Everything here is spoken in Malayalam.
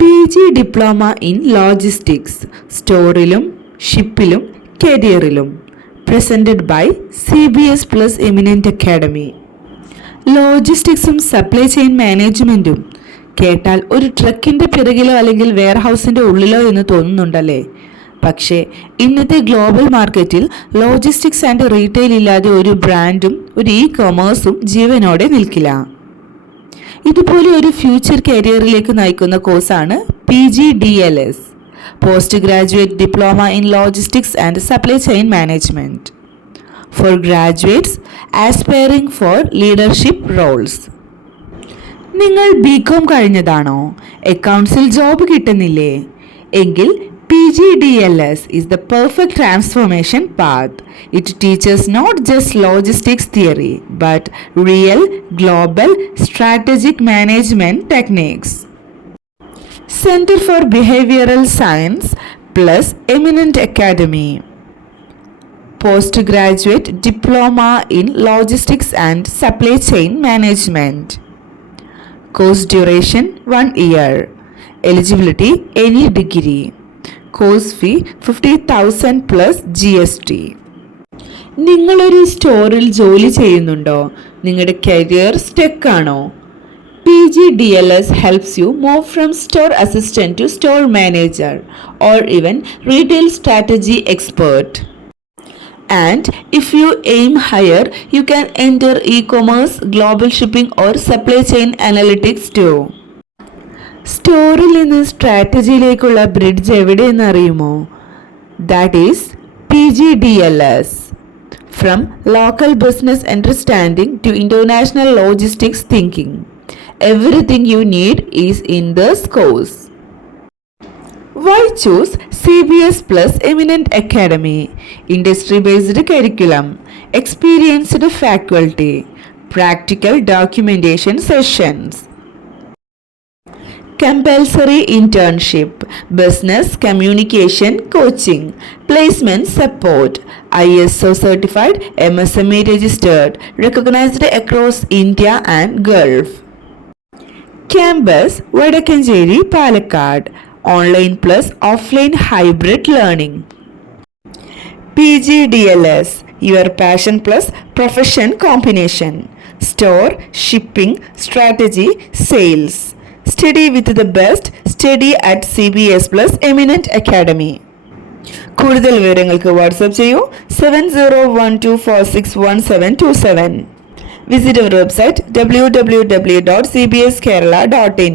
P G diploma in logistics സ്റ്റോറിലും ഷിപ്പിലും കരിയറിലും. Presented by C B S plus eminent academy ലോജിസ്റ്റിക്സും supply chain മാനേജ്മെന്റും കേട്ടാൽ ഒരു ട്രക്കിന്റെ പിറകിലോ അല്ലെങ്കിൽ വെയർഹൗസിന്റെ ഉള്ളിലോ എന്ന് തോന്നുന്നുണ്ടല്ലേ? പക്ഷേ ഇന്നത്തെ ഗ്ലോബൽ മാർക്കറ്റിൽ ലോജിസ്റ്റിക്സ് ആൻഡ് റീറ്റെയിൽ ഇല്ലാതെ ഒരു ബ്രാൻഡും ഒരു ഇ കൊമേഴ്സും ജീവനോടെ നിൽക്കില്ല. ഇതുപോലെ ഒരു ഫ്യൂച്ചർ കരിയറിലേക്ക് നയിക്കുന്ന കോഴ്സാണ് P G D L S post graduate diploma in logistics and supply chain management for graduates aspiring for leadership roles നിങ്ങൾ ബി കോം കഴിഞ്ഞതാണോ? അക്കൗണ്ട്സിൽ ജോബ് കിട്ടുന്നില്ലേ? എങ്കിൽ PGDLS is the perfect transformation path. It teaches not just logistics theory, but real, global, strategic management techniques. Center for Behavioral Science plus Eminent Academy. Postgraduate Diploma in Logistics and Supply Chain Management. Course duration 1 year. Eligibility any degree. Course fee fifty thousand plus G S T നിങ്ങളൊരു സ്റ്റോറിൽ ജോലി ചെയ്യുന്നുണ്ടോ? നിങ്ങളുടെ കരിയർ സ്റ്റെക്ക് ആണോ? P G D L S helps you move from store assistant to store manager or even retail strategy expert and if you aim higher you can enter e commerce global shipping or supply chain analytics too. സ്റ്റോറിൽ നിന്ന് സ്ട്രാറ്റജിയിലേക്കുള്ള ബ്രിഡ്ജ് എവിടെയെന്ന് അറിയുമോ that is P G D L S from local business understanding to international logistics thinking everything you need is in this course why choose C B S plus eminent academy industry based curriculum experienced faculty practical documentation curriculum, experienced faculty, practical documentation sessions, compulsory internship, business communication coaching, placement support, ISO certified, MSME registered, recognized across India and Gulf. Campus Vadakkencherry Palakkad online plus offline hybrid learning P G D L S your passion plus profession combination store shipping strategy sales study with the best study at C B S plus eminent academy കൂടുതൽ വിവരങ്ങൾക്ക് വാട്സ്ആപ്പ് ചെയ്യൂ. Seven zero one two four six one seven two seven visit our website W W W dot C B S Kerala dot in